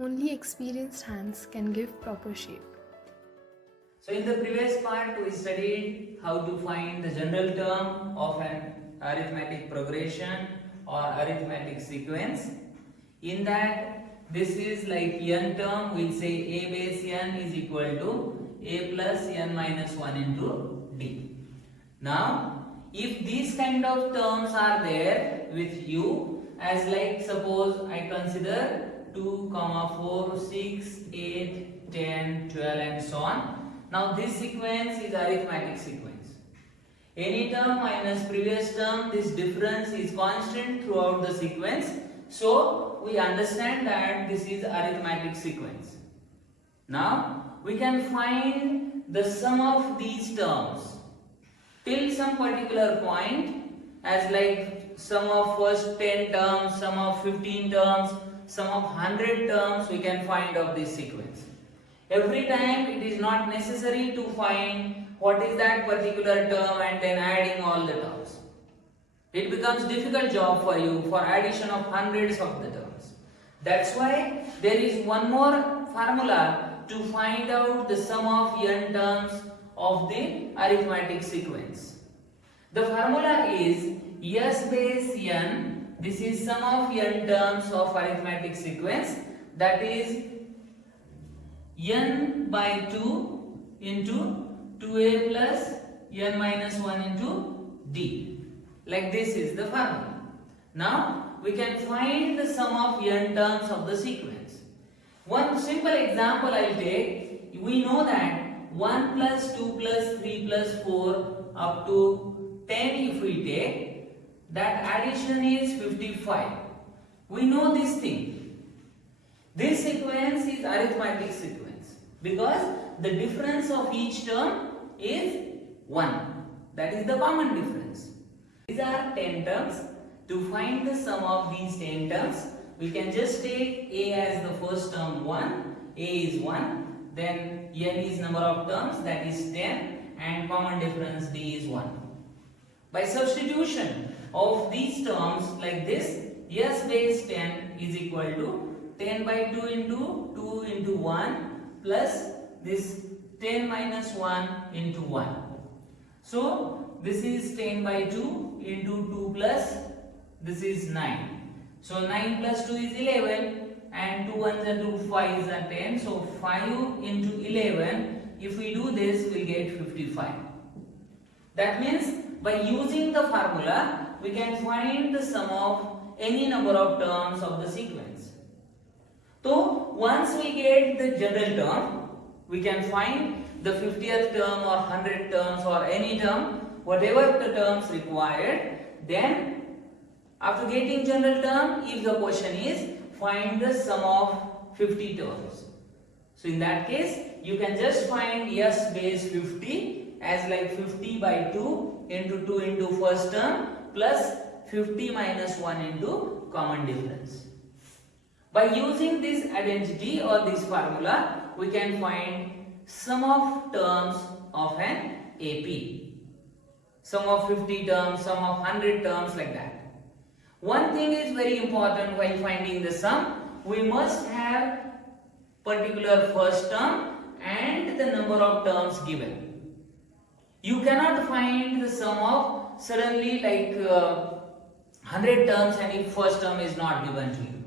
Only experienced hands can give proper shape. So in the previous part we studied how to find the general term of an arithmetic progression or arithmetic sequence. In that, this is like n term, we'll say a base n is equal to a plus n minus 1 into d. Now, if these kind of terms are there with you, as like suppose I consider 2, 4, 6, 8, 10, 12 and so on. Now this sequence is arithmetic sequence. Any term minus previous term, this difference is constant throughout the sequence. So we understand that this is arithmetic sequence. Now we can find the sum of these terms till some particular point, as like sum of first 10 terms, sum of 15 terms, sum of 100 terms, we can find of this sequence. Every time it is not necessary to find what is that particular term and then adding all the terms. It becomes difficult job for you for addition of hundreds of the terms. That's why there is one more formula to find out the sum of n terms of the arithmetic sequence. The formula is s base n. This is sum of n terms of arithmetic sequence, that is n by 2 into 2a plus n minus 1 into d. Like this is the formula. Now we can find the sum of n terms of the sequence. One simple example I will take. We know that 1 plus 2 plus 3 plus 4 up to 10 if we take, that addition is 55. We know this thing. This sequence is arithmetic sequence because the difference of each term is 1. That is the common difference. These are 10 terms. To find the sum of these 10 terms, we can just take a as the first term 1, a is 1, then n is number of terms, that is 10, and common difference d is 1. By substitution of these terms like this, s base 10 is equal to 10 by 2 into 1 plus this 10 minus 1 into 1. So this is 10 by 2 into 2 plus this is 9. So 9 plus 2 is 11 and 2 ones are 2, 5 are 10. So 5 into 11, if we do this, we get 55. That means by using the formula, we can find the sum of any number of terms of the sequence. So once we get the general term, we can find the 50th term or 100 terms or any term, whatever the terms required. Then after getting general term, if the question is find the sum of 50 terms. So in that case, you can just find s base 50 as like 50 by 2 into 2 into first term plus 50 minus 1 into common difference. By using this identity or this formula, we can find sum of terms of an AP. Sum of 50 terms, sum of 100 terms, like that. One thing is very important while finding the sum. We must have particular first term and the number of terms given. You cannot find the sum of suddenly like 100 terms and if first term is not given to you.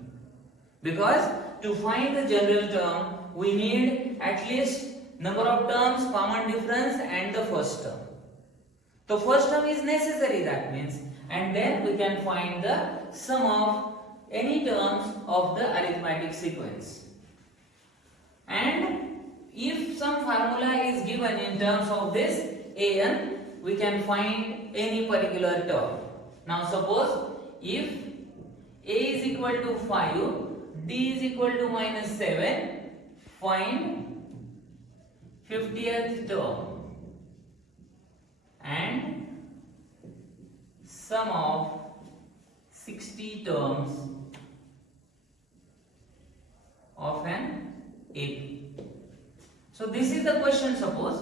Because to find the general term, we need at least number of terms, common difference and the first term. The first term is necessary, that means, and then we can find the sum of any terms of the arithmetic sequence. And if some formula is given in terms of this an, we can find any particular term. Now suppose if a is equal to 5, d is equal to minus 7, find 50th term and sum of 60 terms of an AP. So this is the question. Suppose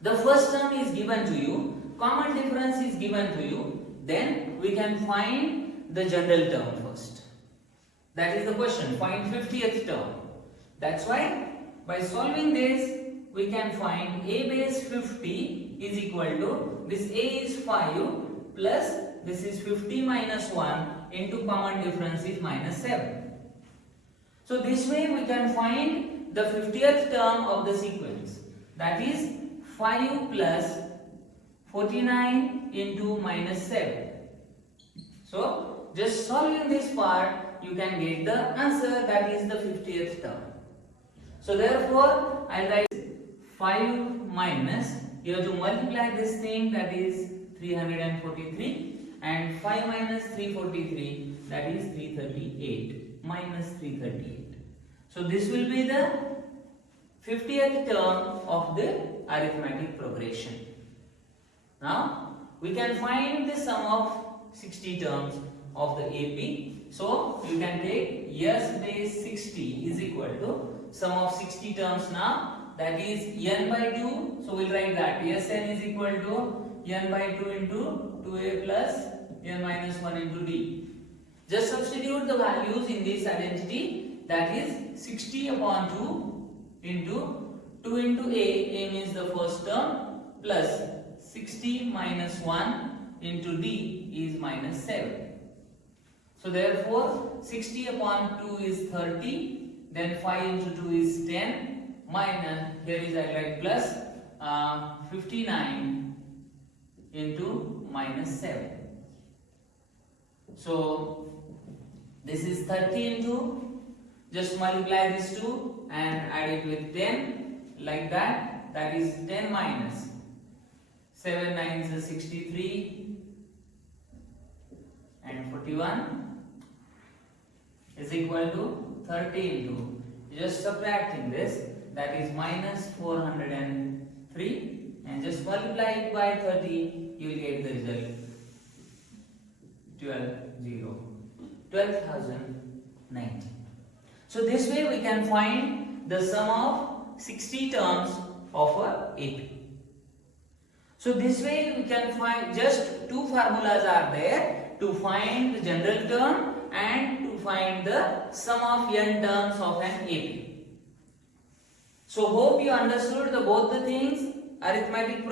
the first term is given to you, common difference is given to you, then we can find the general term first. That is the question. Find 50th term. That's why by solving this, we can find a base 50 is equal to, this a is 5 plus this is 50 minus 1 into common difference is minus 7. So this way we can find the 50th term of the sequence. That is 5 plus 49 into minus 7. So just solving this part, you can get the answer, that is the 50th term. So therefore, I write 5 minus, you have to multiply this thing, that is 343, and 5 minus 343, that is 338, minus 338. So this will be the 50th term of the arithmetic progression. Now we can find the sum of 60 terms of the AP. So you can take S base 60 is equal to sum of 60 terms now, that is n by 2. So we'll write that Sn is equal to n by 2 into 2a plus n minus 1 into d. Just substitute the values in this identity, that is 60 upon 2 into 2 into a means the first term, plus 60 minus 1 into d is minus 7. So therefore 60 upon 2 is 30, then 5 into 2 is 10, minus, here is I write plus 59 into minus 7. So this is 30 into, just multiply these two and add it with 10, like that, that is 10 minus 7 9s is 63 and 41 is equal to 30 into, just subtracting this, that is minus 403, and just multiply it by 30, you will get the result 12,090. So this way we can find the sum of 60 terms of a AP. So this way we can find, just two formulas are there to find the general term and to find the sum of n terms of an AP. So hope you understood both the things, arithmetic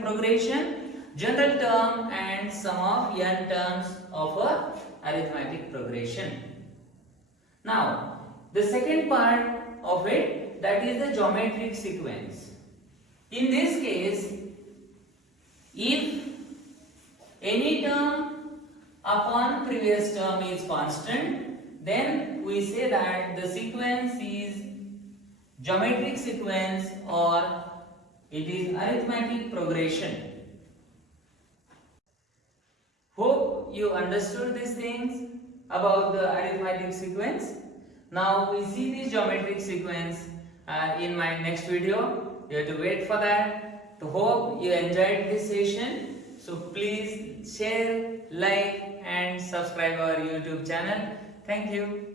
progression, general term and sum of n terms of a arithmetic progression. Now the second part of it, that is the geometric sequence. In this case, if any term upon previous term is constant, then we say that the sequence is geometric sequence or it is arithmetic progression. Hope you understood these things about the arithmetic sequence. Now we see this geometric sequence in my next video. You have to wait for that. So hope you enjoyed this session. So please share, like and subscribe our YouTube channel. Thank you.